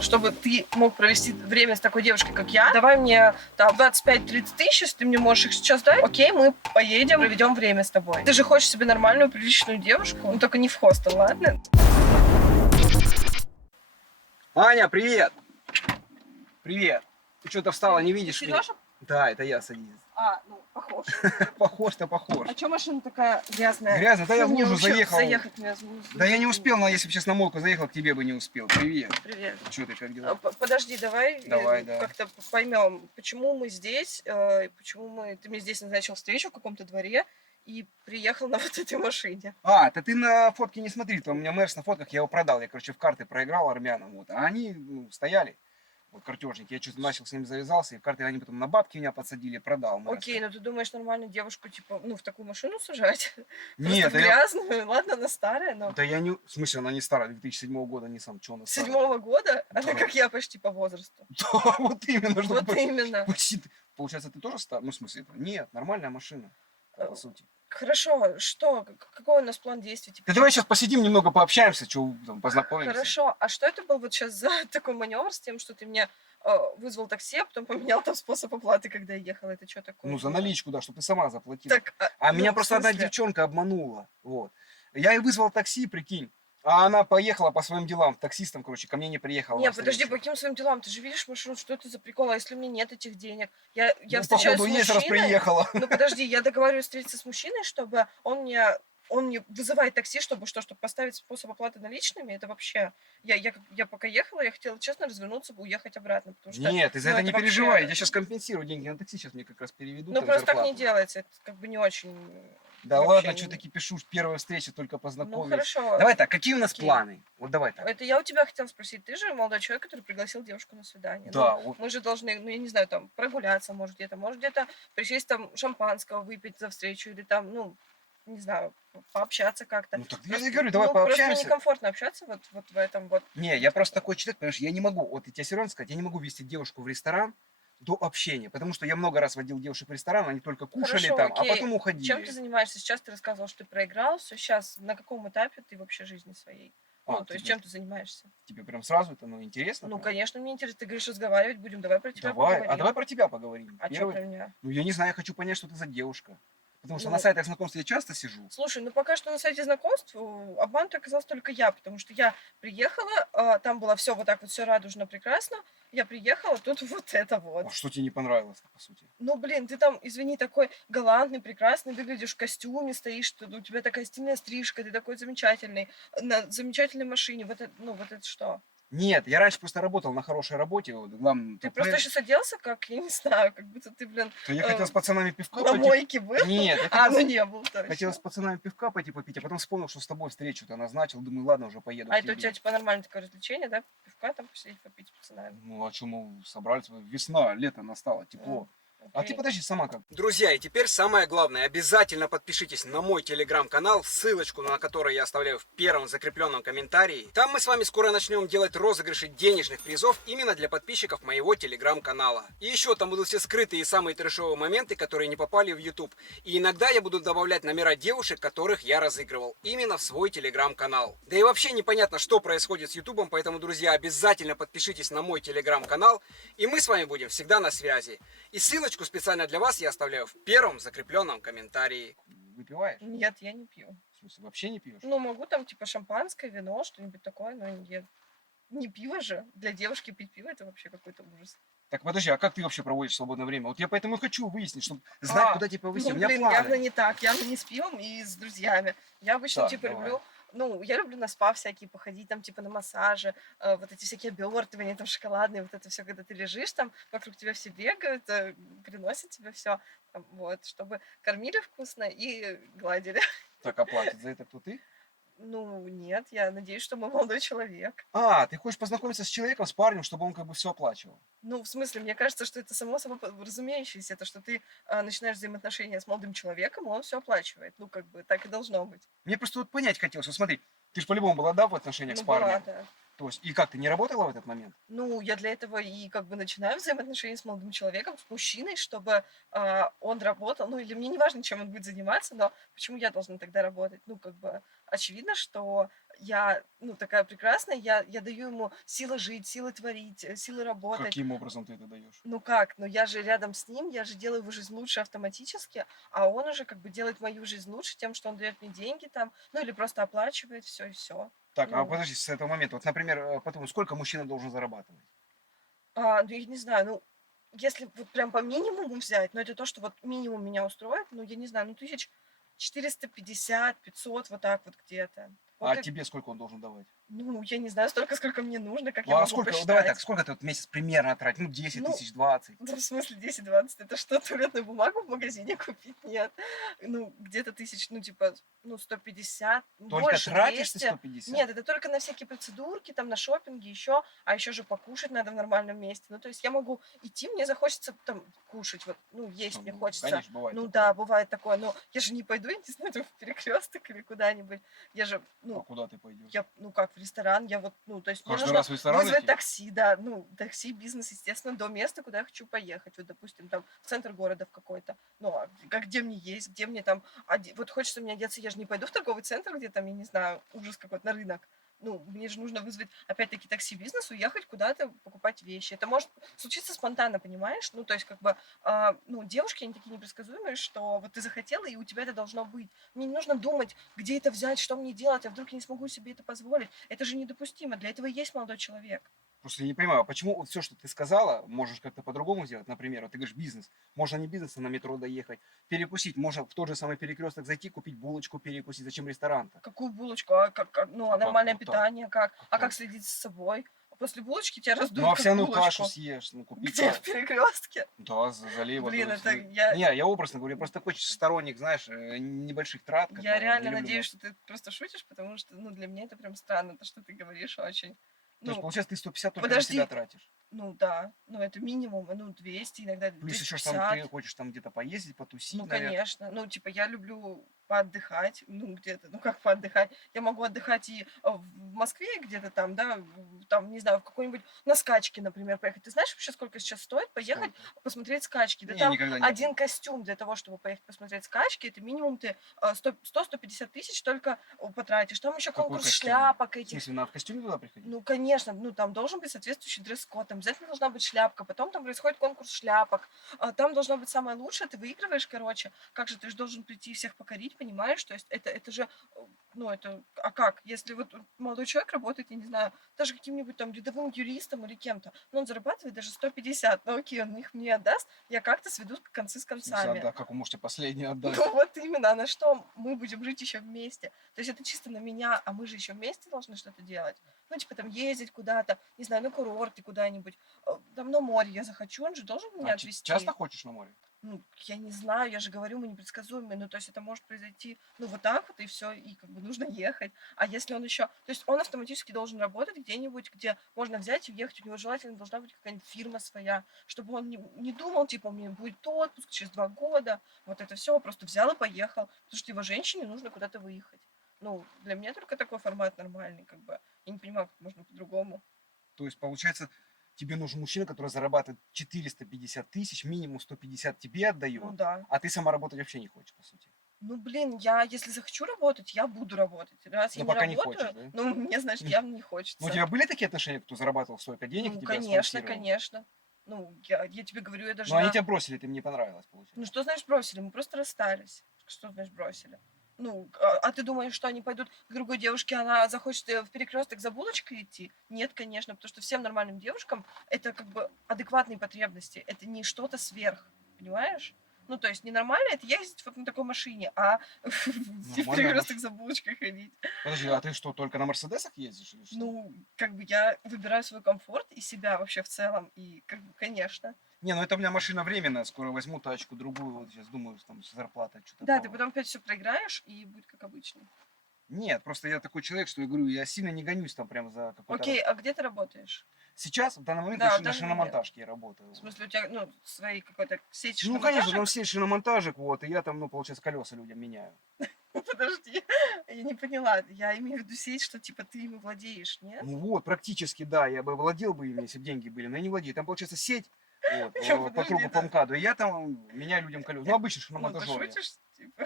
Чтобы ты мог провести время с такой девушкой, как я, давай мне там 25-30 тысяч, если ты мне можешь их сейчас дать, окей, мы поедем, проведем время с тобой. Ты же хочешь себе нормальную, приличную девушку, ну только не в хостел, ладно? Аня, привет! Привет! Ты что-то встала, не видишь меня? Сережа? Да, это я, садись. А, ну, похож. Похож-то похож. А чё машина такая грязная? Грязно? Да я в Мне лужу вообще заехал. Заехать невозможно. Да я не успел, но если бы сейчас на молку заехал, к тебе бы не успел. Привет. Привет. Что ты, как дела? Подожди, давай Да. как-то поймем, почему мы здесь, ты мне здесь назначил встречу в каком-то дворе и приехал на вот этой машине. А ты на фотке не смотри, там у меня Мерс на фотках, я его продал. Я, короче, в карты проиграл армянам, вот. А они стояли, вот, картежники. Я что-то начал с ними завязался, и в карты они потом на бабки меня подсадили, продал Мерс. Окей, но ты думаешь, нормально девушку, типа, ну, в такую машину сажать? Нет, Просто в грязную, ладно, она старая, но... Да я не... В смысле, она не старая, 2007 года, не сам, что она старая? 7-го года? Да. Она как я почти по возрасту. Да, вот именно. Вот именно. Почти. Получается, ты тоже старый? Ну, в смысле, нет, нормальная машина, по сути. Хорошо, что? Какой у нас план действий? Типа, Да давай сейчас посидим, немного пообщаемся, что там, познакомимся. Хорошо, а что это был вот сейчас за такой маневр с тем, что ты мне вызвал такси, а потом поменял там способ оплаты, когда я ехала? Это что такое? Ну, за наличку, да, чтобы ты сама заплатила. Так, Меня ну, просто одна девчонка обманула, вот. Я ей вызвал такси, прикинь, а она поехала по своим делам, таксистом, короче, ко мне не приехала. Не, подожди, по каким своим делам? Ты же видишь маршрут, что это за прикол? А если у меня нет этих денег? Я Ну, встречаюсь походу, с есть, мужчиной. раз приехала. Ну, подожди, я договариваюсь встретиться с мужчиной, чтобы он мне вызывает такси, чтобы поставить способ оплаты наличными, это вообще... Я пока ехала, я хотела, честно, развернуться, уехать обратно, потому что... Нет, ты за ну, это не вообще- переживай, я сейчас компенсирую деньги на такси, сейчас мне как раз переведут. Ну, там просто так зарплату. не делается, это как бы не очень... Да вообще ладно, не- что таки пишу, первая встреча, только Ну, познакомились. хорошо. Давай так, какие у нас Окей. планы? Вот давай так. Это я у тебя хотела спросить. Ты же молодой человек, который пригласил девушку на свидание. Да, Ну, вот. мы же должны, ну, я не знаю, там, прогуляться, может, где-то присесть там шампанского выпить за встречу или там, ну, не знаю, пообщаться как-то. Ну так я и говорю, давай Просто пообщаемся. мне некомфортно общаться вот в этом вот. Не, я просто такой человек, понимаешь, я не могу, вот я тебе серьезно сказать, я не могу вести девушку в ресторан до общения, потому что я много раз водил девушек в ресторан, они только кушали Хорошо, там, окей. а потом уходили. Чем ты занимаешься? Сейчас ты рассказывал, что ты проиграл. Все, сейчас на каком этапе ты вообще жизни своей? Ну, то есть чем ты занимаешься? Тебе прям сразу это, ну, интересно? Ну, прям? конечно, мне интересно. Ты говоришь, разговаривать будем. Давай про тебя Давай, поговорим. давай про тебя поговорим. А что про меня? Ну, я не знаю, я хочу понять, что ты за девушка. Потому что Ну, на сайтах знакомств я часто сижу. Слушай, ну пока что на сайте знакомств обманут оказался только я, потому что я приехала, там было все вот так вот, все радужно, прекрасно. Я приехала, тут вот это вот. А что тебе не понравилось, по сути? Ну, блин, ты там, извини, такой галантный, прекрасный, выглядишь в костюме, стоишь, у тебя такая стильная стрижка, ты такой замечательный, на замечательной машине. Вот это, ну, вот это что? Нет, я раньше просто работал на хорошей работе. Вот, главным Ты ТП. просто сейчас оделся, как, я не знаю, как будто ты, блин, То я хотел с пацанами пивка на пойти. мойке был. Нет, я А, ну не был точно. хотел с пацанами пивка пойти попить, а потом вспомнил, что с тобой встречу-то назначил. Думаю, ладно, уже поеду. А к это у тебе. тебя, типа, нормальное такое развлечение, да? Пивка там посидеть, попить с пацанами. Ну, а что мы собрались? Весна, лето настало, тепло. А ты подожди, сама как? Друзья, и теперь самое главное. Обязательно подпишитесь на мой телеграм-канал, ссылочку на который я оставляю в первом закрепленном комментарии. Там мы с вами скоро начнем делать розыгрыши денежных призов именно для подписчиков моего телеграм-канала. И еще там будут все скрытые и самые трэшовые моменты, которые не попали в YouTube. И иногда я буду добавлять номера девушек, которых я разыгрывал, именно в свой телеграм-канал. Да и вообще непонятно, что происходит с YouTube, поэтому, друзья, обязательно подпишитесь на мой телеграм-канал, и мы с вами будем всегда на связи. И ссылочку специально для вас я оставляю в первом закрепленном комментарии. Выпиваешь? Нет, я не пью. В смысле, вообще не пьешь? Ну, могу там, типа, шампанское, вино, что-нибудь такое, но я... Не пиво же. Для девушки пить пиво — это вообще какой-то ужас. Так подожди, а как ты вообще проводишь свободное время? Вот я поэтому и хочу выяснить, чтобы знать, куда тебя повезти. Ну, У меня блин, планы. явно не так. Явно не с пивом и с друзьями. Я обычно, Так, типа, давай. люблю... Ну, я люблю на спа всякие походить, там, типа, на массажи, вот эти всякие обертывания, там, шоколадные, вот это все, когда ты лежишь, там, вокруг тебя все бегают, приносят тебе все, вот, чтобы кормили вкусно и гладили. Так, а платит за это кто, ты? Ну, нет, я надеюсь, что мой молодой человек. А, ты хочешь познакомиться с человеком, с парнем, чтобы он как бы все оплачивал? Ну, в смысле, мне кажется, что это само собой разумеющееся, это что ты начинаешь взаимоотношения с молодым человеком, и он все оплачивает. Ну, как бы, так и должно быть. Мне просто вот понять хотелось. Вот смотри, ты же по-любому была, да, в отношениях Ну, с парнем? была, да. То есть, и как, ты не работала в этот момент? Ну, я для этого и как бы начинаю взаимоотношения с молодым человеком, с мужчиной, чтобы он работал. Ну, или мне не важно, чем он будет заниматься, но почему я должна тогда работать? Ну, как бы очевидно, что я, ну, такая прекрасная, я даю ему силы жить, силы творить, силы работать. Каким образом ты это даешь? Ну как? Ну я же рядом с ним, я же делаю его жизнь лучше автоматически, а он уже как бы делает мою жизнь лучше тем, что он дает мне деньги там, ну или просто оплачивает все и все. Так, а Ну, подожди, с этого момента. Вот, например, потом, сколько мужчина должен зарабатывать? ну я не знаю, ну если вот прям по минимуму взять, ну это то, что вот минимум меня устроит, ну я не знаю, ну 1450-500 вот так вот где-то. Вот А как, тебе сколько он должен давать? ну я не знаю, столько, сколько мне нужно, как Ну, я а могу сколько, ну, давай так, посчитать. сколько ты вот в месяц примерно тратишь? Ну, 10 Ну, тысяч, 20. ну, в смысле 10-20, это что, туалетную бумагу в магазине купить? Нет. Ну, где-то тысяч, ну, типа, ну, 150, Только больше, тратишь ты 200. 150? Нет, это только на всякие процедурки, там, на шопинге еще, а еще же покушать надо в нормальном месте. Ну, то есть я могу идти, мне захочется там кушать, вот, ну, есть мне Ну, хочется. конечно, бывает Ну, такое. да, бывает такое, но я же не пойду, я не знаю, там, в перекресток или куда-нибудь. Я же, А ну, куда ты пойдешь? я, ну, как, в ресторан, я вот, ну, то есть мне Каждый нужно раз в ресторан вызвать идти? такси, да, ну, такси, бизнес, естественно, до места, куда я хочу поехать. Вот, допустим, там, в центр города в какой-то. Ну, а где мне есть, где мне там... Вот хочется мне одеться, я же не пойду в торговый центр, где там, я не знаю, ужас какой-то, на рынок. Ну, мне же нужно вызвать, опять-таки, такси-бизнес, уехать куда-то, покупать вещи. Это может случиться спонтанно, понимаешь? Ну, то есть, как бы, ну, девушки, они такие непредсказуемые, что вот ты захотела, и у тебя это должно быть. Мне не нужно думать, где это взять, что мне делать, а вдруг я не смогу себе это позволить. Это же недопустимо. Для этого и есть молодой человек. Просто я не понимаю, а почему вот все, что ты сказала, можешь как-то по-другому сделать? Например, вот ты говоришь бизнес. Можно не бизнес, а на метро доехать, перекусить. Можно в тот же самый перекресток зайти, купить булочку, перекусить. Зачем ресторан-то? Какую булочку? Ну, а А как нормальное вот так? питание как? Как А как так? следить за собой? После булочки тебя Ну, раздуют а как овсяную кашу булочку. съешь, ну, купи Где? В кашу. перекрестке? Да, залей Блин, водой. это я... Не, я образно говорю, я просто такой сторонник, знаешь, небольших трат, как Я бы, реально не люблю надеюсь, много. что ты просто шутишь, потому что, ну, для меня это прям странно, то, что ты говоришь очень. То есть, Ну, получается, ты 150 только на себя подожди, тратишь. ну да, ну это минимум, ну 200, иногда Плюс еще там 250. ты хочешь там где-то поездить, потусить, Ну, наверное. конечно. Ну, типа, я люблю поотдыхать, ну, где-то, ну, как поотдыхать. Я могу отдыхать и в Москве где-то там, да, там, не знаю, в какой-нибудь, на скачки, например, поехать. Ты знаешь вообще, сколько сейчас стоит поехать Сколько? посмотреть скачки? Да Не, там никогда не один был. костюм для того, чтобы поехать посмотреть скачки, это минимум ты 100-150 тысяч только потратишь. Там еще Какой конкурс костюм? шляпок В этих. смысле, надо в костюме туда приходить? Ну, конечно, ну, там должен быть соответствующий дресс-код, там обязательно должна быть шляпка, потом там происходит конкурс шляпок, там должно быть самое лучшее, ты выигрываешь, короче, как же ты же должен прийти и всех покорить, понимаешь, то есть это же, ну, это, а как, если вот молодой человек работает, я не знаю, даже каким-нибудь там рядовым юристом или кем-то, но он зарабатывает даже 150, ну, окей, он их мне отдаст, я как-то сведу концы с В смысле, концами. как вы можете последнее отдать? Ну вот именно, а на что мы будем жить еще вместе? То есть это чисто на меня, а мы же еще вместе должны что-то делать. Ну, типа там ездить куда-то, не знаю, на курорты куда-нибудь, там на море я захочу, он же должен меня А отвезти. часто хочешь на море? Ну, я не знаю, я же говорю, мы непредсказуемые, ну, то есть это может произойти, ну, вот так вот, и все, и как бы нужно ехать. А если он еще, то есть он автоматически должен работать где-нибудь, где можно взять и уехать, у него желательно должна быть какая-нибудь фирма своя, чтобы он не думал, типа, у меня будет отпуск через 2 года, вот это все, просто взял и поехал, потому что его женщине нужно куда-то выехать. Ну, для меня только такой формат нормальный, как бы. Я не понимаю, как можно по-другому. То есть, получается, тебе нужен мужчина, который зарабатывает 450 тысяч, минимум 150 тебе Ну отдает, да. а ты сама работать вообще не хочешь, по сути. Ну, блин, я, если захочу работать, я буду работать. Раз я Но не пока не хочешь, работаю, да? ну, мне, значит, явно не Ну, у хочется. тебя были такие отношения, кто зарабатывал столько денег и Ну, тебя конечно, спонсировал? конечно. Ну, я тебе говорю, я даже Но они на... тебя бросили, ты мне не понравилась, Ну, получается. что значит бросили? Мы просто расстались. Что значит бросили? Ну, а ты думаешь, что они пойдут к другой девушке, она захочет в перекресток за булочкой идти? Нет, конечно, потому что всем нормальным девушкам это как бы адекватные потребности, это не что-то сверх, понимаешь? Ну, то есть ненормально это ездить вот на такой машине, а в Нормальная перекресток машина. за булочкой ходить. Подожди, а ты что, только на Мерседесах ездишь или что? Ну, как бы я выбираю свой комфорт и себя вообще в целом, и как бы, конечно. Не, ну это у меня машина временная, скоро возьму тачку другую, вот сейчас думаю, там с зарплатой что-то Да, ты такого. потом опять все проиграешь, и будет как обычно. Нет, просто я такой человек, что я говорю, я сильно не гонюсь там прям за какой-то... Окей, а где ты работаешь? Сейчас, в данный момент, Да, в на данный момент. шиномонтажке я работаю. В смысле, у тебя, ну, свои какой-то сеть Ну, конечно, шиномонтажек? там все шиномонтажек, вот, и я там, ну, получается, колеса людям меняю. Подожди, я не поняла. Я имею в виду сеть, что, типа, ты ими владеешь, нет? Ну вот, практически, да, я бы владел бы ими, если бы деньги были, но я не владею. Там, получается, сеть, вот, по Подожди, кругу, по это... МКАДу, и я там меняю людям колеса. Ну, обычно Ну, ты шиномонтажер я. шутишь, типа?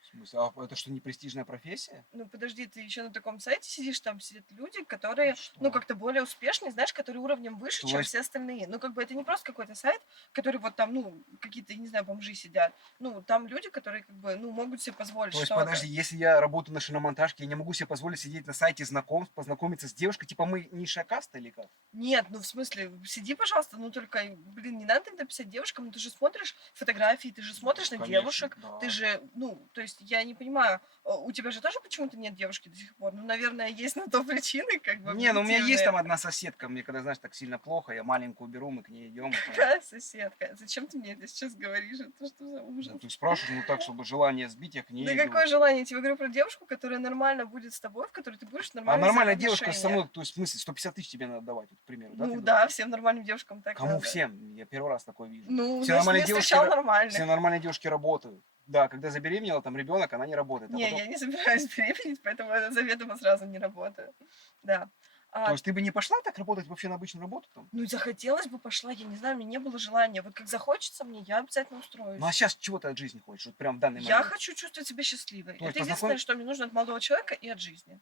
В В смысле, а это что, не престижная профессия? Ну, подожди, ты еще на таком сайте сидишь, там сидят люди, которые, Что? ну, как-то более успешные, знаешь, которые уровнем выше, То чем есть- все остальные. Ну, как бы это не просто какой-то сайт, который вот там, ну, какие-то, я не знаю, бомжи сидят. Ну, там люди, которые, как бы, ну, могут себе позволить То есть, что-то. подожди, если я работаю на шиномонтажке, я не могу себе позволить сидеть на сайте знакомств, познакомиться с девушкой, типа мы низшая каста или как? Нет, ну, в смысле, сиди, пожалуйста, ну, только, блин, не надо тогда писать девушкам, ну, ты же смотришь фотографии, ты же смотришь на Конечно, девушек, да. ты же, ну, то есть, я не понимаю, у тебя же тоже почему-то нет девушки до сих пор? Ну, наверное, есть на то причины, как бы, Не, ну у меня есть объективные. там одна соседка, мне когда, знаешь, так сильно плохо, я маленькую беру, мы к ней идем. Какая соседка? Зачем ты мне это сейчас говоришь? Это что за ужас? Ну, ты спрашиваешь, ну так, чтобы желание сбить, я к ней Да иду. какое желание? Я тебе говорю про девушку, которая нормально будет с тобой, в которой ты будешь А нормально нормальная девушка со мной, то есть в смысле 150 тысяч тебе надо давать, вот, к примеру, да? Ну ты да, всем нормальным девушкам так Кому надо. всем? Я первый раз такое вижу. Ну, Все значит, нормальные не девушки, встречал все нормальных. нормальные девушки работают. Да, когда забеременела там ребенок, она не работает. А Не, потом... я не собираюсь беременеть, поэтому я заведомо сразу не работаю. Да. То есть ты бы не пошла так работать вообще на обычную работу там? Ну, захотелось бы, пошла, я не знаю, мне не было желания. Вот как захочется мне, я обязательно устроюсь. Ну а сейчас чего ты от жизни хочешь? Вот прям в данный Я момент. хочу чувствовать себя счастливой. То есть Это единственное, что мне нужно от молодого человека и от жизни.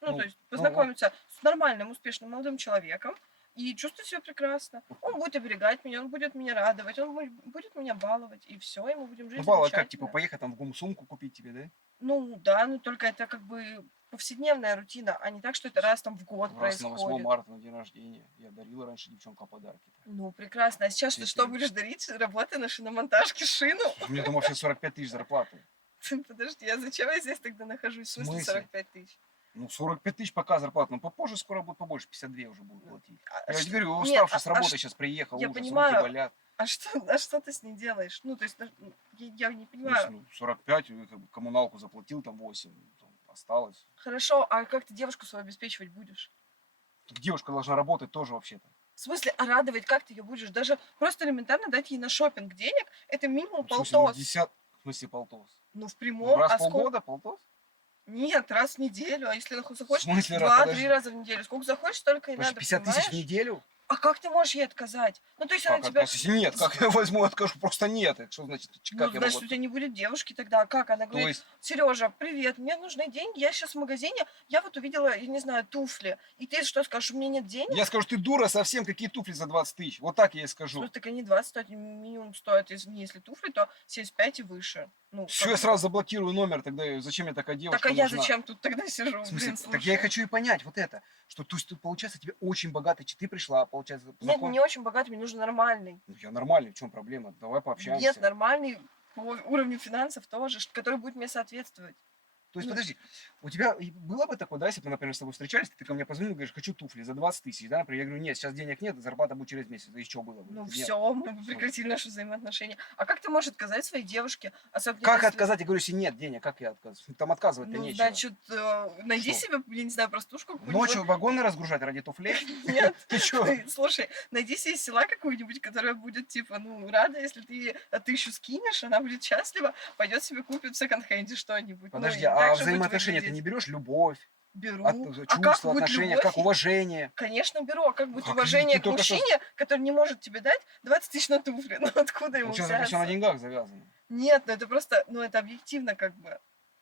Ну, Ну, то есть ну, познакомиться с нормальным, успешным молодым человеком и чувствовать себя прекрасно. Он будет оберегать меня, он будет меня радовать, он будет меня баловать, и все, и мы будем жить Ну, баловать как, замечательно. типа, поехать там в гум-сумку купить тебе, да? Ну, да, но только это как бы повседневная рутина, а не так, что это раз там в год Раз на 8 происходит. марта, на день рождения. Я дарила раньше девчонкам подарки. Ну, прекрасно. А сейчас ты что Естественно. будешь дарить? Работа на шиномонтажке шину? Мне там вообще 45 тысяч зарплаты. Подожди, а зачем я здесь тогда нахожусь? В смысле смысле? 45 тысяч? Ну, 45 тысяч пока зарплата, но попозже скоро будет побольше, 52 уже будут платить. А Я что- же говорю, не, уставший а- с а работы ш- сейчас приехал, я ужас, руки понимаю. болят. А что ты с ней делаешь? Ну, то есть, я не То есть, понимаю. ну, 45, как бы, коммуналку заплатил, там 8, там, осталось. Хорошо, а как ты девушку свою обеспечивать будешь? Так девушка должна работать тоже вообще-то. В смысле, а радовать как ты ее будешь? Даже просто элементарно дать ей на шопинг денег, это минимум В смысле, ну, полтос. 50, в смысле полтос. Ну, в Ну, прямом, раз а в сколько? полгода полтос? Нет, раз в неделю, а если В захочешь, смысле, 2-3 подожди, раза в неделю. Сколько захочешь, столько и подожди, надо, 50 тысяч в понимаешь? неделю? А как ты можешь ей отказать? Ну, то есть она Как тебя... отказ? Если нет, как я возьму, откажу? Просто нет. Это что значит, Ну, как я значит, могу у тебя не будет девушки тогда. А как? Она То говорит, есть, Сережа, привет, мне нужны деньги, я сейчас в магазине, я вот увидела, я не знаю, туфли. И ты что скажешь, у меня нет денег? я скажу, ты дура совсем, какие туфли за 20 тысяч? Вот так я ей скажу. Ну, так они 20 стоят, минимум стоят, если туфли, то 75 и выше. Ну, Все, как я бы. сразу заблокирую номер, тогда зачем мне такая девушка Так, а я нужна? зачем тут тогда сижу? В смысле, Блин, так я и слушай. хочу и понять вот это, что то есть, тут получается тебе очень богатый, ты пришла, получается, Нет, не очень богатый, мне нужен нормальный. Ну, я нормальный, в чем проблема? Давай пообщаемся. Нет, нормальный по уровню финансов тоже, который будет мне соответствовать. То есть, ну. подожди, у тебя было бы такое, да, если бы мы, например, с тобой встречались, ты ко мне позвонил, говоришь, хочу туфли за 20 тысяч, да, например, я говорю, нет, сейчас денег нет, зарплата будет через месяц, да и что было бы? Ну Ты все, мы бы прекратили наши взаимоотношения. А как ты можешь отказать своей девушке? Особенно Как если- отказать? Я говорю, если нет денег, как я отказываю? Там отказывать-то Ну, нечего. значит, найди Что? себе, я не знаю, простушку какую-нибудь. Ночью вагоны разгружать ради туфлей? Нет. Ты что? Слушай, найди себе из села какую-нибудь, которая будет, типа, ну, рада, если ты 1000 скинешь, она будет счастлива, пойдет себе купит в секонд-хенде что-нибудь. Подожди, ну, и так а же будет взаимоотношения ты выглядеть. не берешь? Любовь, Беру. чувства, как будет отношения, любовь? как уважение. Конечно, беру. А как будет Как уважение ты к только что- мужчине, который не может тебе дать 20 тысяч на туфли? Ну, откуда ему Получается, это все на взяться? деньгах завязано. Нет, ну это просто, ну это объективно как бы.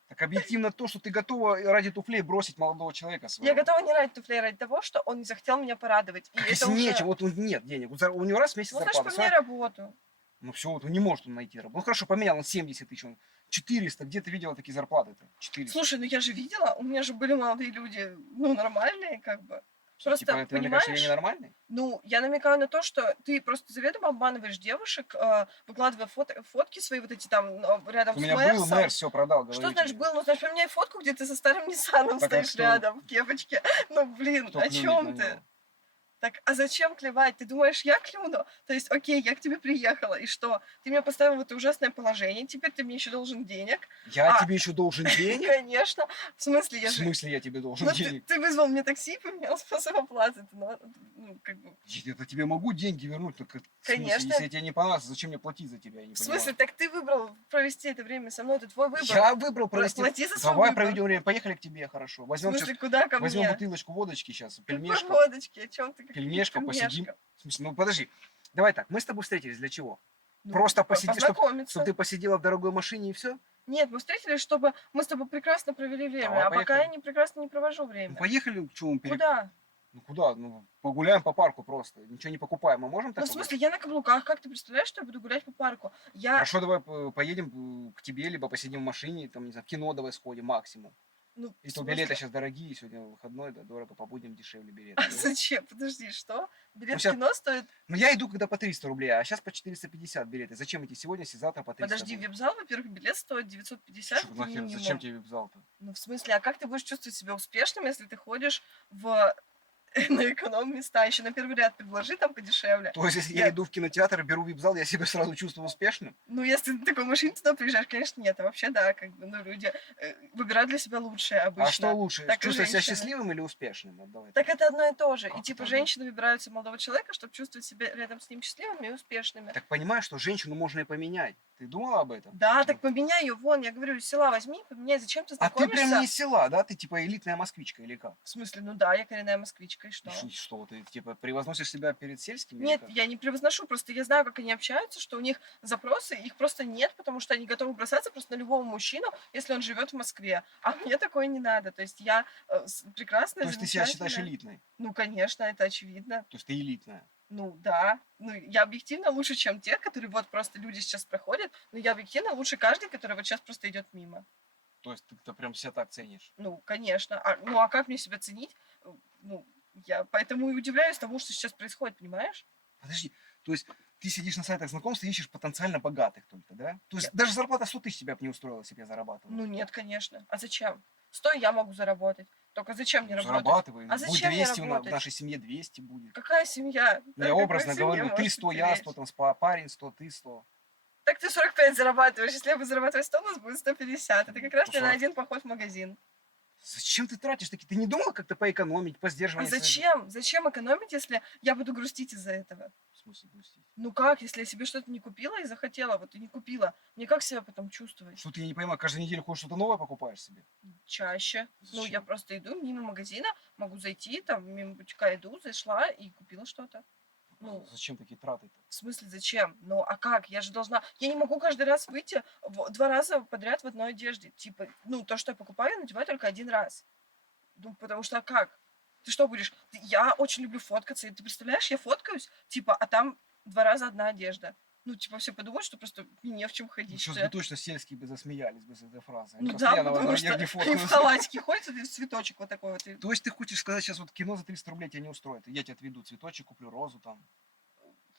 Так объективно то, что ты готова ради туфлей бросить молодого человека своего. Я готова не ради туфлей, ради того, что он не захотел меня порадовать. И Так это если уже... нечем, вот нет денег, у него раз в месяц Ну, значит, зарплата. поменяй работу. Ну все, вот он не может он найти работу. Ну хорошо, поменял он 70 тысяч, он 400, где ты видела такие зарплаты-то? 400. Слушай, ну я же видела, у меня же были молодые люди, ну, нормальные, как бы. Просто, Типа, ты намекаешь, что я понимаешь, ненормальный? ну, я намекаю на то, что ты просто заведомо обманываешь девушек, выкладывая фотки свои вот эти там рядом У с меня был Мерсом. мэр, все продал, говорю Что значит тебе. был? Ну, значит, поменяй фотку, где ты со старым Ниссаном Так, а стоишь что? рядом, в кепочке. Ну, блин, Кто о клюнет чем на ты? него? Так, а зачем клевать? Ты думаешь, я клюну? То есть, окей, я к тебе приехала, и что? Ты меня поставил в это ужасное положение, теперь ты мне еще должен денег. Я А. тебе еще должен денег? Конечно. В смысле, я В же... смысле я тебе должен Ну, денег? ты вызвал мне такси и поменял способ оплаты. Ну, как бы... Я тебе могу деньги вернуть, только в смысле, Конечно. если я тебе не понравился, зачем мне платить за тебя, я не В смысле, понимаю. так ты выбрал провести это время со мной, это твой выбор. Я выбрал провести. Плати за свой Давай выбор. проведем время, поехали к тебе, хорошо. В Возьмем, смысле, куда ко возьмем мне? бутылочку водочки сейчас, Какой пельмешка. водочки? О чем ты? Какая Пельмешка, пельмешка? посидим. В смысле, ну подожди. Давай так, мы с тобой встретились для чего? Ну, Просто посиди, чтобы познакомиться. ты посидела в дорогой машине и все? Нет, мы встретились, чтобы мы с тобой прекрасно провели время, Давай, а пока я поехали. не прекрасно не провожу Ну, время. поехали, чё мы Куда? Ну, куда? Ну, погуляем по парку просто. Ничего не покупаем. Мы можем Ну, так в погулять? смысле, я на каблуках. Как ты представляешь, что я буду гулять по парку? Я, Хорошо, давай поедем к тебе, либо посидим в машине, там, не знаю, в кино давай сходим максимум. ну, И в то билеты смысле, сейчас дорогие, сегодня выходной, да, дорого, побудем дешевле билеты. а Давай. зачем? Подожди, что? Ну, Билет в сейчас, кино стоит? ну, я иду когда по 300 рублей, а сейчас по 450 билеты. Зачем идти сегодня, если завтра по 300 Подожди, в будет? вип-зал, во-первых, билет стоит 950, Чё, это нахер, зачем минимум. тебе вип-зал-то? Ну, в смысле, а как ты будешь чувствовать себя успешным, если ты ходишь в на эконом-места? Еще на первый ряд предложи там подешевле. То есть, если я иду в кинотеатр и беру вип-зал, я себя сразу чувствую успешным? Ну, если ты на такой машине туда приезжаешь, конечно, нет. А вообще, да, как бы, ну, люди выбирают для себя лучшее обычно. А что лучше, Так и чувствовать себя женщины. счастливым или успешным? Вот давай Так это одно и то же. И Как типа это одно? женщины выбирают себе молодого человека, чтобы чувствовать себя рядом с ним счастливыми и успешными. Так понимаешь, что женщину можно и поменять. Ты думала об этом? Да, так поменяй ее, вон, я говорю, из села возьми, поменяй, зачем ты А ты прям знакомишься? не из села, да? Ты типа элитная москвичка или как? В смысле, ну да, я коренная москвичка, и что? Что, ты типа превозносишь себя перед сельскими? или Нет, как? я не превозношу, просто я знаю, как они общаются, что у них запросы, их просто нет, потому что они готовы бросаться просто на любого мужчину, если он живет в Москве. А мне такое не надо. То есть я прекрасная, То есть ты себя считаешь замечательная. элитной? Ну, конечно, это очевидно. То есть ты элитная? Ну, да. Ну, я объективно лучше, чем те, которые вот просто люди сейчас проходят, но я объективно лучше каждый, который вот сейчас просто идет мимо. То есть ты прям себя так ценишь? Ну, конечно. Ну, а как мне себя ценить? Ну, я поэтому и удивляюсь тому, что сейчас происходит, понимаешь? Подожди, то есть ты сидишь на сайтах знакомств и ищешь потенциально богатых только, да? То есть Я- даже зарплата 100 тысяч тебя бы не устроила, если бы я зарабатывал. Ну, нет, конечно. А зачем? 100 я могу заработать. Только зачем мне Ну, работать? зарабатывай. А Будет зачем мне 200, в работать? нашей семье 200 будет. Какая семья? Ну, я О какой образно семье говорю, ты может 100, идти я речь? 100, там, парень 100, ты 100. Так ты 45 зарабатываешь. Если я буду зарабатывать 100, у нас будет 150. Это как раз Ну, мне на 40. один поход в магазин. Зачем ты тратишь такие? Ты не думал как-то поэкономить, по А сдерживанию? зачем? Зачем экономить, если я буду грустить из-за этого? В смысле грустить? Ну как, если я себе что-то не купила и захотела, вот и не купила, мне как себя потом чувствовать? Что ты, я не понимаю, каждую неделю ходишь что-то новое покупаешь себе? Чаще. Ну, я Зачем? просто иду мимо магазина, могу зайти, там, мимо бутика иду, зашла и купила что-то. Ну, Зачем такие траты-то? в смысле, зачем? Ну, а как? Я же должна... Я не могу каждый раз выйти 2 раза подряд в одной одежде. Типа, ну, то, что я покупаю, я надеваю только 1 раз. Ну, потому что, а как? Ты что будешь? Я очень люблю фоткаться. И ты представляешь, я фоткаюсь, типа, а там 2 раза одна одежда. Ну, типа, все подумают, что просто мне не в чем ходить. Сейчас Что бы я... точно сельские бы засмеялись бы с этой фразы. Они Ну да, постоянно в потому одной что одежде они в фоткаются. халатике ходят, и цветочек вот такой вот. И То есть ты хочешь сказать, сейчас вот кино за 300 рублей тебя не устроит? Я тебе отведу цветочек, куплю розу там.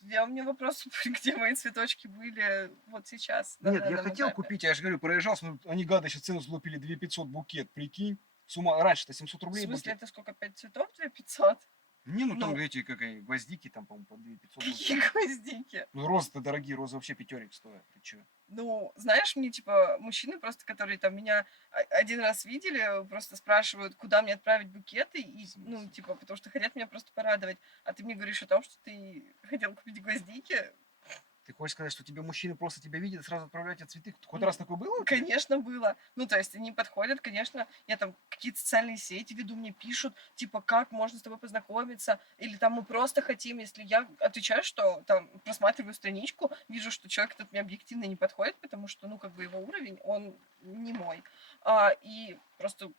у меня вопрос, где мои цветочки были вот сейчас. на Нет, я данном хотел этапе. купить, я же говорю, проезжал, смотрю, они гады сейчас цену залупили 2500 букет, прикинь. С ума, раньше-то 700 В рублей смысле, букет. это сколько, 5 цветов, 2500? Не, ну там Ну. эти, как они, гвоздики, там, по-моему, по 2500 Какие букет. гвоздики? Ну, розы-то дорогие, розы вообще пятерик стоят. Ты чё? Ну, знаешь, мне, типа, мужчины просто, которые там меня один раз видели, просто спрашивают, куда мне отправить букеты, и, В ну, смысле? типа, потому что хотят меня просто порадовать. А ты мне говоришь о том, что ты хотел купить гвоздики? Ты хочешь сказать, что тебе мужчины просто тебя видят и сразу отправляют тебе цветы? Хоть Ну, раз такое было? у тебя? Конечно, было. Ну, то есть они подходят, конечно, я там какие-то социальные сети веду, мне пишут, типа, как можно с тобой познакомиться, или там мы просто хотим, если я отвечаю, что там просматриваю страничку, вижу, что человек этот мне объективно не подходит, потому что, ну, как бы его уровень, он не мой. И просто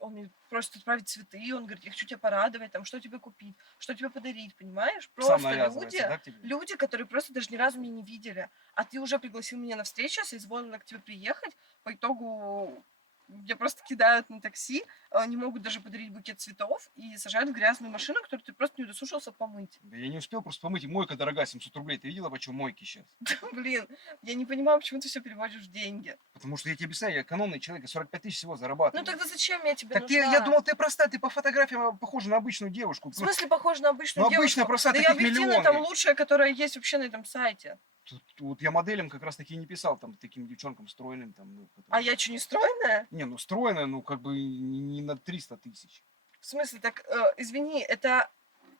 он мне просит отправить цветы, и он говорит, я хочу тебя порадовать, там, что тебе купить, что тебе подарить, понимаешь? Сам Просто навязывается, люди, да, к тебе? люди, которые просто даже ни разу меня не видели, а ты уже пригласил меня на встречу, соизволила к тебе приехать, по итогу меня просто кидают на такси, не могут даже подарить букет цветов и сажают в грязную машину, которую ты просто не удосужился помыть. Да я не успел просто помыть. И мойка дорогая, 700 рублей. Ты видела, почем мойки сейчас? Блин, я не понимаю, почему ты все переводишь в деньги. Потому что я тебе объясняю, я экономный человек, я 45 тысяч всего зарабатываю. Ну тогда зачем я тебе Так нужна? я думал, ты простая, ты по фотографиям похожа на обычную девушку. В смысле похоже на обычную Ну, девушку? обычно просто Да я таких объективно там миллионы. лучшая, которая есть вообще на этом сайте. Вот я моделям как раз таки не писал, там, таким девчонкам стройным, там, ну, А я что, не стройная? Не, ну, стройная, ну, как бы не на 300 тысяч. В смысле, так, извини, это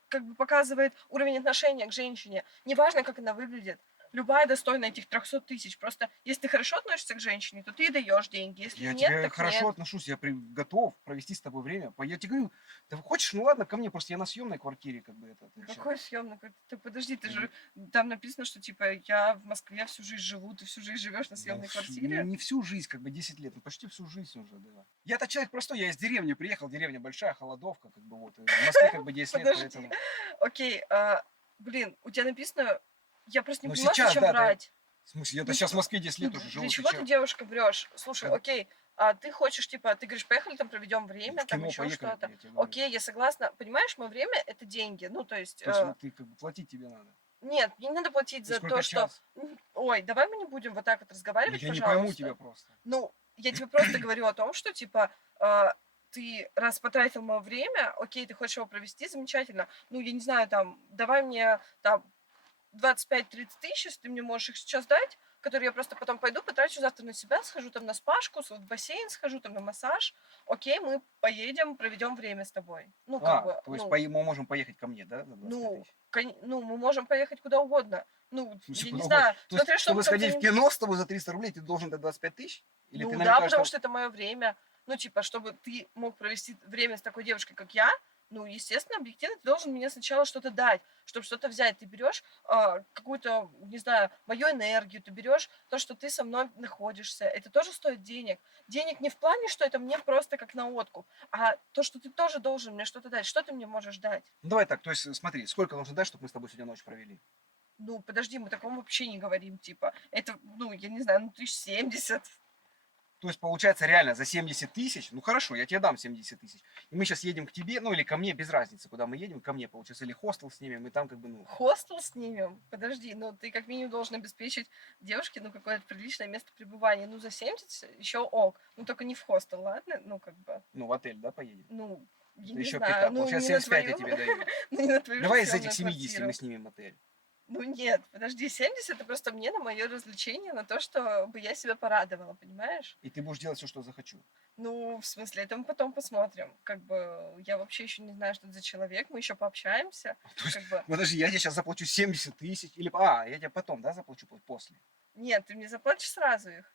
как бы показывает уровень отношения к женщине. Неважно, как она выглядит. любая достойна этих 300 тысяч. Просто если ты хорошо относишься к женщине, то ты даешь деньги. Если Я нет, тебе так хорошо нет. отношусь, я готов провести с тобой время. Я тебе говорю, ты хочешь, ну ладно, ко мне, просто я на съемной квартире, как бы это. Какой съемный? Ты подожди, ты же там написано, что типа я в Москве всю жизнь живу, ты всю жизнь живешь на съемной квартире. Не всю жизнь, как бы 10 лет, ну почти всю жизнь уже, да. Я-то человек простой, я из деревни приехал, деревня большая, холодовка, как бы вот. В Москве как бы 10 лет, Подожди. поэтому... Окей, блин, у тебя написано, я просто не Ну понимаю, сейчас, зачем да, врать. В смысле, я-то Ну, сейчас в Москве 10 лет уже Для живу, чего ты, девушка, врешь? Слушай, Как- окей, а ты хочешь, типа, ты говоришь, поехали, там проведем время, в там кино еще поехали, что-то. я тебе говорю. Окей, я согласна. Понимаешь, мое время это деньги. Ну, то есть, То есть ты как бы платить тебе надо. нет, мне не надо платить И за сколько то, что. час? Ой, давай мы не будем вот так вот Ну, разговаривать, я не пожалуйста. пойму тебя просто. Ну, я тебе просто говорю о том, что, типа, ты раз потратил мое время, окей, ты хочешь его провести, замечательно. Ну, я не знаю, там, давай мне, там, 25-30 тысяч, если ты мне можешь их сейчас дать, которые я просто потом пойду, потрачу завтра на себя, схожу там на спашку, в бассейн схожу, там на массаж. Окей, мы поедем, проведем время с тобой. Ну, как бы, то есть ну, мы можем поехать ко мне, да, за 25 ну, тысяч? ну, мы можем поехать куда угодно. Ну, В смысле, я не куда знаю, угодно? То есть, смотря что чтобы мы там сходить в занимаемся. кино с тобой за 300 рублей, ты должен дать 25 тысяч? Или ты Ну да, намекаешь, потому что это мое время. Ну, типа, чтобы ты мог провести время с такой девушкой, как я, ну, естественно, объективно, ты должен мне сначала что-то дать, чтобы что-то взять. Ты берешь какую-то, не знаю, мою энергию, ты берешь то, что ты со мной находишься. Это тоже стоит денег. Денег не в плане, что это мне просто как на откуп, а то, что ты тоже должен мне что-то дать. Что ты мне можешь дать? Ну, давай так, то есть смотри, сколько нужно дать, чтобы мы с тобой сегодня ночь провели? Ну, подожди, мы такому вообще не говорим, типа. Это, ну, я не знаю, ну, 1070. То есть, получается, реально за 70 тысяч, ну хорошо, я тебе дам 70 тысяч. И мы сейчас едем к тебе, ну или ко мне, без разницы, куда мы едем, ко мне, получается, или хостел снимем, и там как бы, ну... Хостел снимем? Подожди, ну ты как минимум должен обеспечить девушке, ну, какое-то приличное место пребывания. Ну, за 70 еще ок. Ну, только не в хостел, ладно? Ну, как бы, Ну, в отель, да, поедем? ну, я Это не еще знаю, пикап. ну, Получается, не на 75 я твою, тебе даю. ну, не на твою же Давай из съемную этих 70 квартиру. мы снимем отель. Ну, нет, подожди, 70 это просто мне на мое развлечение, на то, чтобы я себя порадовала, понимаешь? И ты будешь делать все, что захочу. Ну, в смысле, это мы потом посмотрим. Как бы, я вообще еще не знаю, что это за человек, мы еще пообщаемся. То есть, Как бы, подожди, я тебе сейчас заплачу 70 тысяч, или... я тебе потом, да, заплачу после? нет, ты мне заплатишь сразу их.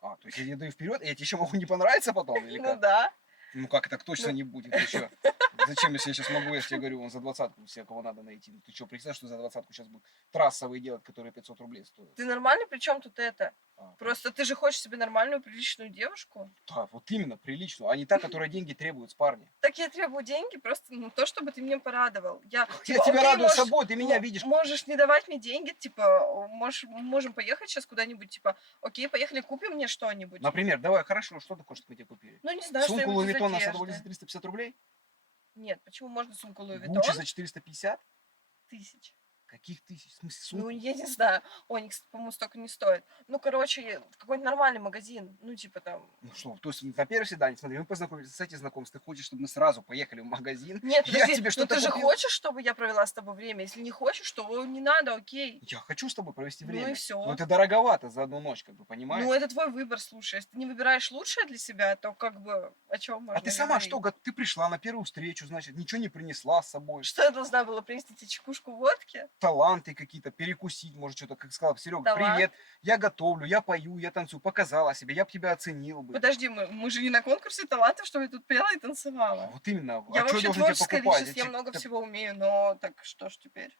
То есть я тебе даю вперед, и я тебе еще могу не понравиться потом, или Ну как? да. Ну как, так точно Ну. не будет, ты что? Зачем, если я сейчас могу, я же тебе говорю, он за 20-ку все, кого надо найти. Ну ты что, представь, что за 20-ку сейчас будут трассовые делать, которые 500 рублей стоят. Ты нормальный, при чем тут это? А, Просто ты же хочешь себе нормальную, приличную девушку. Да, вот именно, приличную, а не та, которая деньги требует с парня. Так я требую деньги просто на то, чтобы ты меня порадовал. Я Я тебя окей, радую можешь- собой, ты меня видишь. Можешь не давать мне деньги, типа, можем поехать сейчас куда-нибудь, типа, окей, поехали, купим мне что-нибудь. Например, давай, хорошо, что ты хочешь, чтобы мы тебе купили? Ну, не знаю, Сумку что-нибудь Луи из Виттон на одежды. Садоводе за 350 рублей? Нет, почему можно сумку Луи Виттон? Гуччи за 450? Тысяч. Каких тысяч? В смысле, Ну, сумку? я не знаю. Ой, они, кстати, по-моему, столько не стоят. Ну, короче, в какой-нибудь нормальный магазин. Ну, типа там... Ну что, то есть на первое свидание, смотри, мы познакомились, с этих знакомств, ты хочешь, чтобы мы сразу поехали в магазин? Нет, Я подожди, тебе ну что-то ты же купил? хочешь, чтобы я провела с тобой время? Если не хочешь, то не надо, окей. Я хочу с тобой провести Ну время. и всё. Но это дороговато за одну ночь, как бы, понимаешь? Ну, это твой выбор, слушай. Если ты не выбираешь лучшее для себя, то как бы о чем можно А ты сама говорить? что, ты пришла на первую встречу, значит, ничего не принесла с собой. Что я должна была принести тебе чекушку водки? Таланты какие-то, перекусить, может, что-то, как сказал Серега, Талант? привет, я готовлю, я пою, я танцую, показала себя, я бы тебя оценил бы. Подожди, мы же не на конкурсе талантов, чтобы я тут пела и танцевала. Вот именно. Я а что я вообще должен тебе творческая покупать? личность, я много всего умею, но так что ж теперь?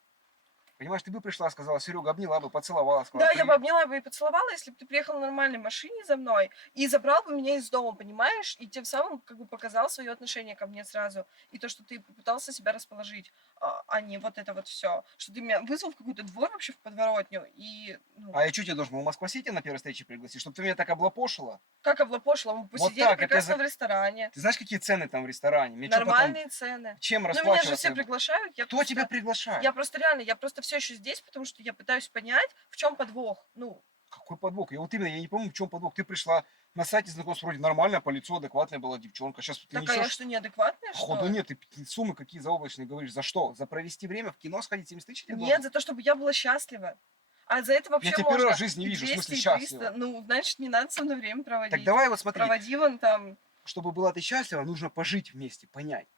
Понимаешь, ты бы пришла, сказала, Серега, обняла бы, поцеловала, сказала, Да, я бы «Привет». обняла бы и поцеловала, если бы ты приехал на нормальной машине за мной и забрал бы меня из дома, понимаешь? И тем самым как бы показал свое отношение ко мне сразу. И то, что ты попытался себя расположить, а не вот это вот все. Что ты меня вызвал в какой-то двор вообще в подворотню и... Ну, А я что тебе должен был в Москва-Сити на первой встрече пригласить, чтобы ты меня так облапошила? как облапошила? Мы посидели так, прекрасно это в ресторане. Ты знаешь, какие цены там в ресторане? Мне что потом- Нормальные цены. Чем Ну, меня же расплачиваться? все приглашают. Я Кто просто- тебя приглашает? Я просто реально, я просто все еще здесь, потому что я пытаюсь понять, в чем подвох. Ну, Какой подвох? Я вот именно, я не помню, в чем подвох. Ты пришла на сайте знакомств, вроде нормальная, по лицу адекватная была девчонка. Сейчас ты такая, несешь... что неадекватная, что Походу ли? нет, ты суммы какие заоблачные говоришь. За что? За провести время в кино сходить 70 тысяч? Нет, за то, чтобы я была счастлива. А за это вообще тебя можно первый раз в жизни и вижу, в 200, смысле и счастлива. 300. Ну, значит, не надо со мной время проводить. Так давай вот смотри, Проводи вон там. чтобы была ты счастлива, нужно пожить вместе, понять.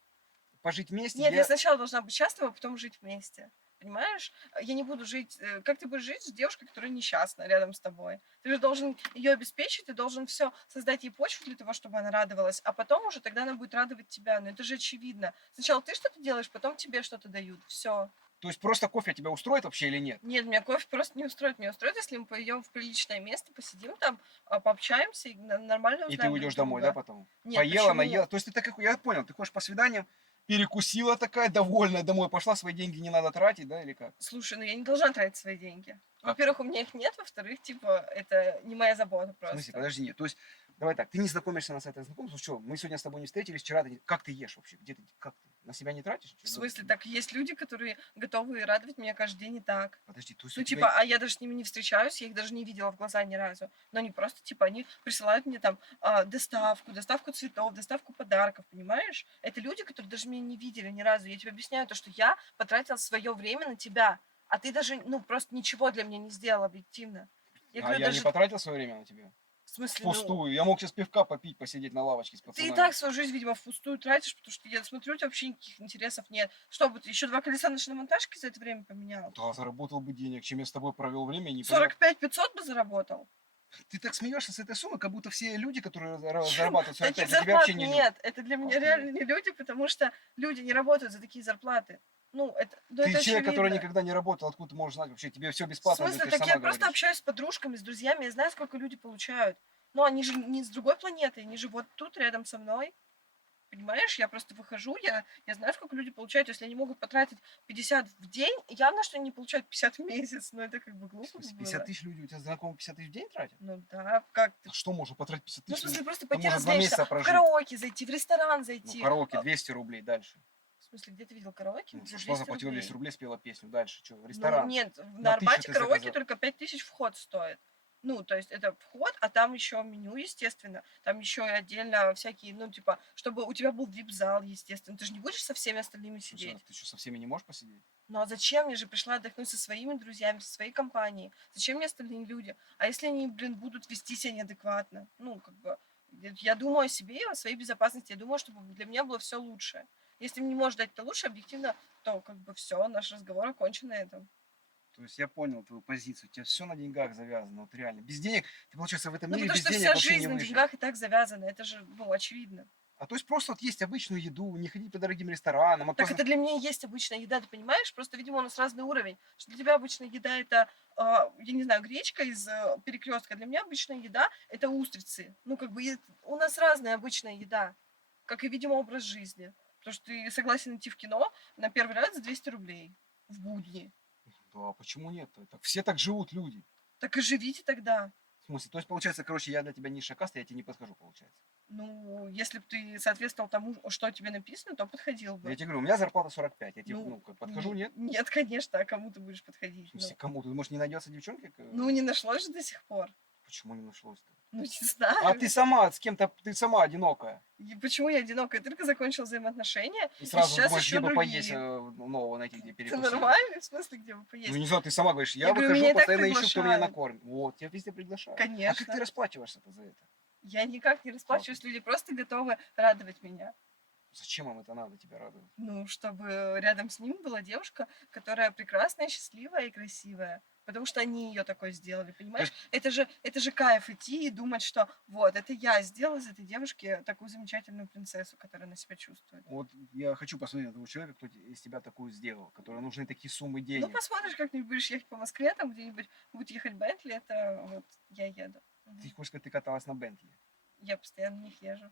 Пожить вместе. Нет, я сначала должна быть счастлива, а потом жить вместе. понимаешь? Я не буду жить... Как ты будешь жить с девушкой, которая несчастна рядом с тобой? Ты же должен ее обеспечить, ты должен все создать ей почву для того, чтобы она радовалась, а потом уже тогда она будет радовать тебя. Но это же очевидно. Сначала ты что-то делаешь, потом тебе что-то дают. Все. То есть просто кофе тебя устроит вообще или нет? Нет, меня кофе просто не устроит. Меня устроит, если мы пойдем в приличное место, посидим там, пообщаемся и нормально И ты узнаем друг уйдешь домой, да, друга. потом? Нет, Поела, почему? наела. То есть ты так, я понял, ты ходишь по свиданиям, перекусила такая, довольная, домой пошла, свои деньги не надо тратить, да, или как? Слушай, ну я не должна тратить свои деньги. Как Во-первых, у меня их нет, во-вторых, типа, это не моя забота В смысле, просто. подожди, нет. То есть, давай так, ты не знакомишься на сайтах знакомств, что, мы сегодня с тобой не встретились, вчера ты, как ты ешь вообще, где ты, как ты, на себя не тратишь? В смысле, так есть люди, которые готовы радовать меня каждый день и так. Подожди, то есть Ну, у тебя... типа, а я даже с ними не встречаюсь, я их даже не видела в глаза ни разу. Но они просто, типа, они присылают мне там доставку цветов, доставку подарков, понимаешь? Это люди, которые даже меня не видели ни разу. Я тебе объясняю то, что я потратила свое время на тебя, а ты даже, ну, просто ничего для меня не сделал объективно. Я А говорю, я не даже, потратил свое время на тебя? в смысле, ну, Впустую. Я мог сейчас пивка попить, посидеть на лавочке с ты и пацанами. так свою жизнь, видимо, впустую тратишь, потому что я смотрю, у тебя вообще никаких интересов нет. Что бы ты еще 2 колеса на шиномонтажке за это время поменял? Да, заработал бы денег, чем я с тобой провел время, и не понял. 45-500 бы заработал. Ты так смеешься с этой суммы, как будто все люди, которые зарабатывают 45, Таких для тебя зарплат вообще не люди. нет. Это для меня Ах ты. реально не люди, потому что люди не работают за такие зарплаты. Ну, это, ну, Ты это человек, который очевидно. никогда не работал, откуда ты можешь знать вообще? Тебе все В бесплатно, смысле, ты так сама я просто говоришь. общаюсь с подружками, с друзьями, я знаю, сколько люди получают. Но они же не с другой планеты, они живут тут, рядом со мной. Понимаешь, я просто выхожу, я знаю, сколько люди получают. Если они могут потратить 50 в день, явно, что они не получают 50 в месяц. Но это как бы В глупо бы смысле, было. 50 тысяч людей, у тебя знакомые 50 тысяч в день тратят? Ну да, как ты... А что можно потратить 50 Ну, в тысяч? смысле, просто Ты пойти можешь 2 развлечься, месяца в прожить. караоке зайти, в ресторан Ну, зайти. караоке 200 рублей, дальше. В смысле, где ты видел караоке? Ну, За зашла, 200 заплатила 200 рублей? рублей, спела песню, дальше что, Ну, ресторан. нет, На на 1000 Арбате ты караоке заказал. только 5000 вход стоит. Ну, то есть это вход, а там еще меню, естественно. Там еще и отдельно всякие, ну, типа, чтобы у тебя был вип-зал, естественно. Ты же не будешь со всеми остальными Слушай, сидеть. а ты что, со всеми не можешь посидеть? Ну, а зачем? Я же пришла отдохнуть со своими друзьями, со своей компанией. Зачем мне остальные люди? А если они, блин, будут вести себя неадекватно? Ну, как бы, я думаю о себе, о своей безопасности. Я думаю, чтобы для меня было все лучше. Если мне не можешь дать это лучше, объективно, то как бы все, наш разговор окончен на этом. То есть я понял твою позицию. У тебя все на деньгах завязано, вот реально. Без денег, ты, получается, в этом Ну, мире потому без что денег вся вообще не жизнь на выжить. деньгах и так завязана. Это же, ну, очевидно. А то есть просто вот есть обычную еду, не ходить по дорогим ресторанам. А Так просто... это для меня и есть обычная еда, ты понимаешь? Просто, видимо, у нас разный уровень. Что для тебя обычная еда это, я не знаю, гречка из перекрестка. Для меня обычная еда это устрицы. Ну, как бы у нас разная обычная еда. Как и, видимо, образ жизни. Потому что ты согласен идти в кино на первый раз за 200 рублей в будни. Да, а почему нет? Все так живут люди. Так и живите тогда. В смысле, то есть, получается, короче, я для тебя низшая каста, я тебе не подхожу, получается. Ну, если бы ты соответствовал тому, что тебе написано, то подходил бы. Я тебе говорю, у меня зарплата 45, я тебе, Ну, ну, как подхожу, нет? Нет, конечно, а кому ты будешь В подходить? смысле, кому? Ты думаешь, не найдется девчонки? Ну, не нашлось же до сих пор. Почему не нашлось-то? Ну, не знаю. А ты сама, с кем-то, ты сама одинокая. И почему я одинокая? Ты только закончила взаимоотношения, И сразу сейчас думаешь, еще где бы другие. поесть нового найти, где Это перекусить. нормально? В смысле, где вы поесть? Ну, не знаю, ты сама говоришь, я Я говорю, выхожу, меня и так постоянно ищу, кто меня приглашают. накормит. Вот, тебя везде приглашают. Конечно. А как ты расплачиваешься-то за это? Я никак не расплачиваюсь, люди просто готовы радовать меня. Зачем им это надо, тебя радовать? Ну, чтобы рядом с ним была девушка, которая прекрасная, счастливая и красивая. Потому что они ее такой сделали, понимаешь? Это же кайф идти и думать, что вот, это я сделала из этой девушки такую замечательную принцессу, которая на себя чувствует. Вот я хочу посмотреть на того человека, кто из тебя такую сделал, который нужны такие суммы Ну, денег. посмотришь, как-нибудь будешь ехать по Москве, там где-нибудь будет ехать Бентли, это вот я еду. Ты хочешь сказать, ты каталась на Бентли. Я постоянно на них езжу.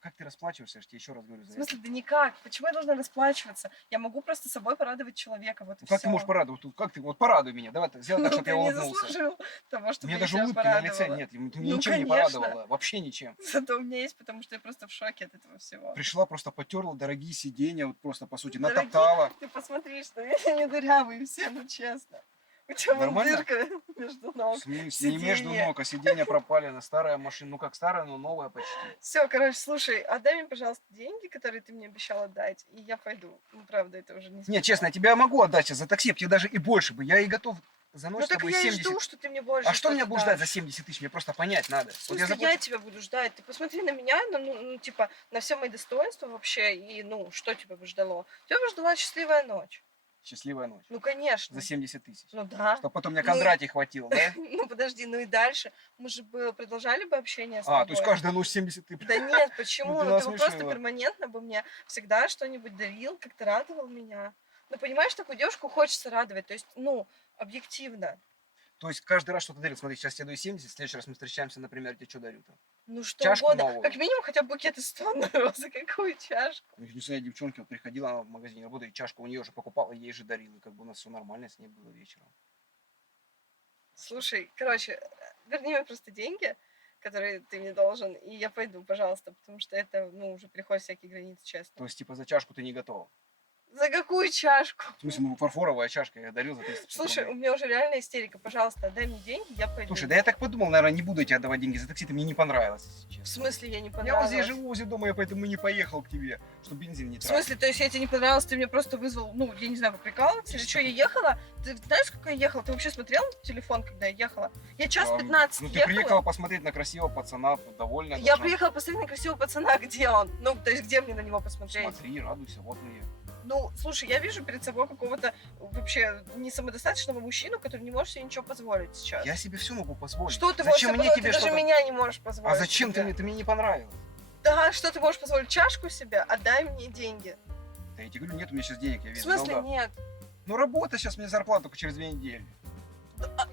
Как ты расплачиваешься, я же тебе еще раз говорю В за это. смысле, да никак. Почему я должна расплачиваться? Я могу просто собой порадовать человека, вот и Ну, как все. ты можешь порадовать? Как ты? Вот порадуй меня. Давай сделай так, Ну, чтобы ты я не улыбнулся. заслужил того, чтобы Мне я даже тебя улыбки на лице порадовала. нет. Ты меня Ну, ничем не конечно. порадовала. Вообще ничем. Зато у меня есть, потому что я просто в шоке от этого всего. Пришла, просто потерла дорогие сиденья, вот просто по сути, Дорогие, натоптала. Ты посмотри, что я не дырявый все, ну честно. У тебя вон Нормально? дырка между ног. В смысле, не между Сиденье. ног, а сиденья пропали на старая машина. Ну как старая, но новая почти. Все, короче, слушай, отдай мне, пожалуйста, деньги, которые ты мне обещал отдать, и я пойду. Ну, правда, это уже не Не, честно, я тебя могу отдать сейчас за такси, тебе даже и больше бы. Я и готов за ночь Ну с так тобой я и 70. жду, что ты мне больше А что меня что-то будешь ждать дашь. за 70 тысяч? Мне просто понять надо. В Вот смысле, я я тебя буду ждать? Ты посмотри на меня, ну, типа, на все мои достоинства вообще, и, ну, что тебя бы ждало? Тебя бы ждала счастливая ночь. Счастливая ночь. Ну, конечно. За 70 тысяч. Ну, да. Чтоб потом мне Ну, Кондратий хватил, да? Ну, подожди, ну и дальше. Мы же бы продолжали бы общение с А, то есть тобой. каждая ночь 70 ты... Да нет, Ну, почему? ты Ну, нас ты бы просто смешила. перманентно бы мне всегда что-нибудь дарил, как-то радовал меня. Ну, понимаешь, такую девушку хочется радовать. То есть, ну, объективно. То есть каждый раз что-то дарил. Смотри, сейчас я даю 70, в следующий раз мы встречаемся, например, я тебе что дарю там? Ну, что Чашку угодно. новую. Как минимум хотя бы букет из тонны роз. За какую чашку? Ну, не знаю, девчонки, вот приходила, она в магазине работает, чашку у нее уже покупала, ей же дарил. И как бы у нас все нормально с ней было вечером. Слушай, короче, верни мне просто деньги, которые ты мне должен, и я пойду, пожалуйста, потому что это, ну, уже переходит всякие границы, То честно. есть, типа, за чашку ты не готова? За какую чашку? В смысле, ну, фарфоровая чашка, я дарил за 350 Слушай, у рублей. меня уже реально истерика. Пожалуйста, отдай мне деньги, я пойду. Слушай, да я так подумал, наверное, не буду тебе отдавать деньги за такси, ты мне не понравилось, если В честно. смысле я не Я понравилась? вот здесь живу возле дома, я поэтому и не поехал к тебе, чтобы бензин не В тратить. смысле, то есть я тебе не понравилась, ты мне просто вызвал, ну, я не знаю, поприкалываться или что, я ехала? Ты знаешь, сколько я ехала? Ты вообще смотрел телефон, когда я ехала? Я час 15 Ну ты ехала. приехала посмотреть на красивого пацана, довольно. Я приехала посмотреть на красивого пацана, где он? Ну, то есть где мне на него посмотреть? Смотри, радуйся, вот мы. Ну, слушай, я вижу перед собой какого-то вообще не самодостаточного мужчину, который не может себе ничего позволить сейчас. Я себе все могу позволить. Что ты можешь Зачем себе мне позволить? тебе Ты даже что-то... меня не можешь позволить. А зачем себе. ты мне не понравилось? Да, что ты можешь позволить? Чашку себе? Отдай мне деньги. Да я тебе говорю, нет у меня сейчас денег, я В весь смысле долга. нет? Ну работа сейчас, мне зарплата только через 2 недели.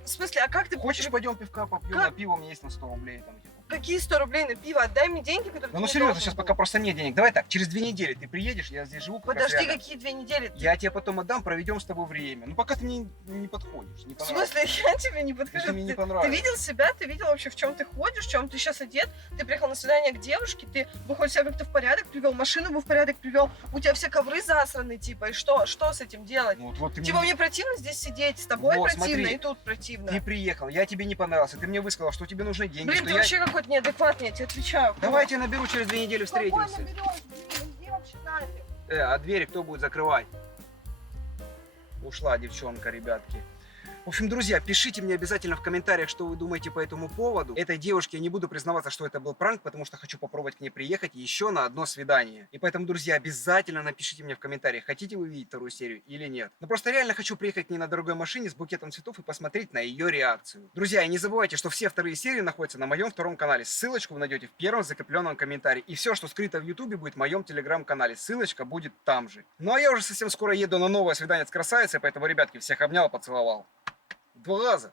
В смысле, а как ты... Хочешь, пойдем пивка попьем, Как? на пиво у меня есть на 100 рублей. Там, типа. Какие 100 рублей на пиво? Отдай мне деньги, которые Да ты ну мне серьезно, должен сейчас был. пока просто нет денег. Давай так, через 2 недели ты приедешь, я здесь живу. как раз Подожди, рядом. какие 2 недели? Я тебе потом отдам, проведем с тобой время. Ну пока ты мне не подходишь, не В понравилось. смысле, я тебе не подхожу? Ты мне не Ты понравилось. видел себя? Ты видел вообще, в чем ты ходишь, в чем ты сейчас одет? Ты приехал на свидание к девушке, ты бы хоть себя как-то в порядок привел, машину бы в порядок привел, у тебя все ковры засраны, типа, и что? Что с этим делать? Ну, вот ты Типа, мне противно здесь сидеть, с тобой Вот, противно, смотри. и тут противно. Ты приехал, я тебе не понравился, ты мне высказал, что тебе нужны деньги, Блин, что ты я... вообще какой-то неадекватный, я тебе отвечаю. Давай я тебя наберу, через 2 недели Спокойно встретимся. берешь, блин, иди вообще нафиг. А двери кто будет закрывать? Ушла девчонка, ребятки. В общем, друзья, пишите мне обязательно в комментариях, что вы думаете по этому поводу. Этой девушке я не буду признаваться, что это был пранк, потому что хочу попробовать к ней приехать еще на одно свидание. И поэтому, друзья, обязательно напишите мне в комментариях, хотите вы видеть вторую серию или нет. Но просто реально хочу приехать к ней на дорогой машине с букетом цветов и посмотреть на ее реакцию. Друзья, и не забывайте, что все вторые серии находятся на моем втором канале. Ссылочку вы найдете в первом закрепленном комментарии. И все, что скрыто в ютубе, будет в моем телеграм-канале. Ссылочка будет там же. Ну а я уже совсем скоро еду на новое свидание с красавицей, поэтому, ребятки, всех обнял, поцеловал. 2 раза.